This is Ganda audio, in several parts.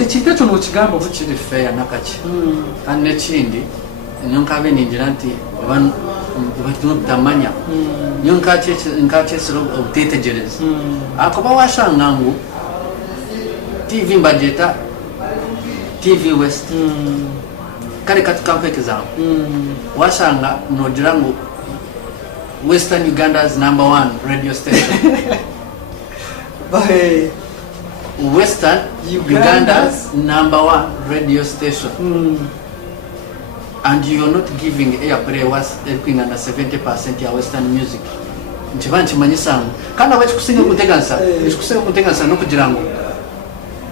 ekiteecho n'okigamba kiri fair nakaki kandi nekindi nyo nkabe ningira nti batamanya nyo nkakyesira obutetegereza akuba washanga ngu TV mbageta TV West kale katukampa example washanga nogira ngu Western Uganda's #1 radio station Western Uganda's #1 radio station and you're not giving airplay was helping under 70% ya Western music nchibanchi manyisangu kana bachikusinga kutegansa no kugira ngo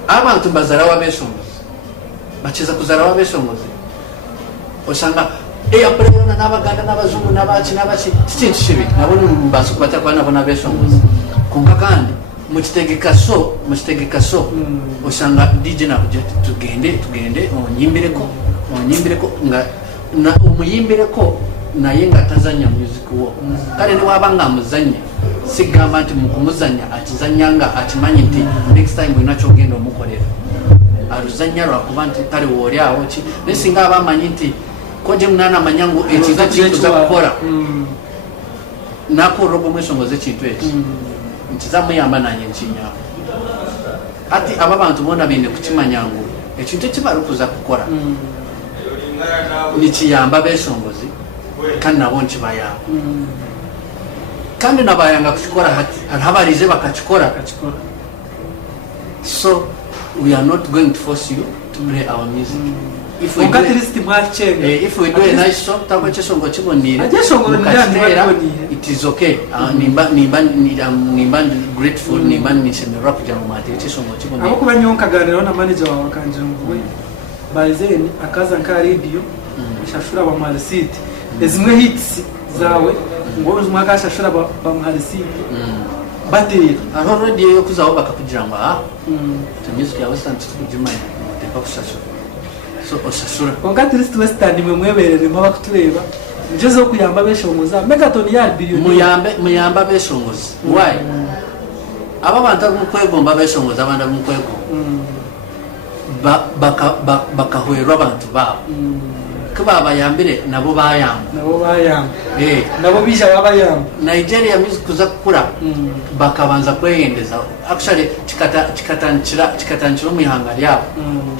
abantu bazara wabeshongozi bachiza kuzara wabeshongozi osanga airplay n'abaganda n'abazungu n'abachi kintu kibi nabone mbaso kubata kwa nabona beshongozi kunga kandi mukitegeka so osanga DJ na budget tugende onyimbireko nga na umuyimbireko naye nga tazanya music wo kale ni wabanga muzanya sigamba nti mukumuzanya atizanyanga atimanyi nti next time inachogenda omukolera aruzanya lwakuba nti kale woli awo ki nesinga abamanyi nti koje munana manyangu ekiza kikuza kukora nako robo mwesongoze kintu eki ntizamu yamba nanye nkinya ati aba bantu bona bine kukimanyangu ekintu kibali kuza kukora nikiyamba beshongozi kandi nabo nkibayamba kandi nabayanga kukikora hati habarize bakakikora so we are not going to force you to play our music if we do a nice song takwe chesongo chibonire it is okay nimba grateful nimba nishime rap jamu mate chesongo chibonire abo kubanyonka ganira na manager wawe kanje ngwe bazeni akaza nka radio shashura ba Marisite ezimwe hits zawe ngo uzumaka shashura ba Marisite bateri aho radio yo kuzaho bakakugira ngo to music ya Western tukujimanya tepa kushashura so osashura wakati list Western mweberere maba kutureba njezo kuyamba beshongoza megaton ya billion muyamba beshongoza why aba bantu mukwegomba beshongoza abanda mukwego bakahwerwa abantu babo kubaba yambire nabo bayamba nabo bisha babayamba Nigeria music kuza kukura bakabanza kweyendeza actually chikatanchira muyihanga lyabo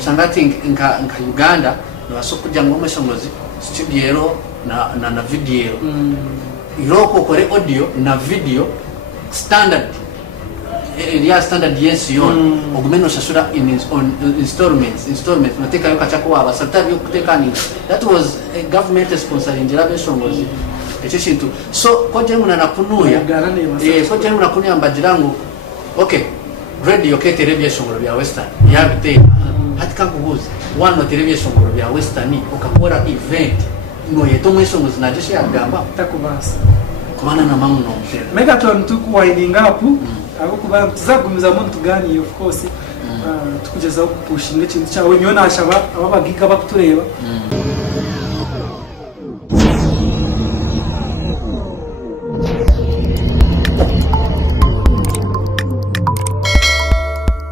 sanga think nka Uganda nabaso kujya ngo mwesongozi studio na video iroko kore audio na video standard yes yon ogumeno shashura in installments nateka yoka chako aba satari yokutekani that was a government sponsor injira beshongozi ekishintu so koje muna nakunuya koje muna kunuya mbajirangu okay radio ke television ngoro bya Western yabite hatika kubuza one television ngoro bya Western ukakora event no yeto mwesongozi najeshe yagamba takubasa kubana na mamu no megaton tuku winding up abo kuba tuzagumiza muntu gani of course tukugeza ku pushing ikintu cyawe nyona ashaba ababagiga bakutureba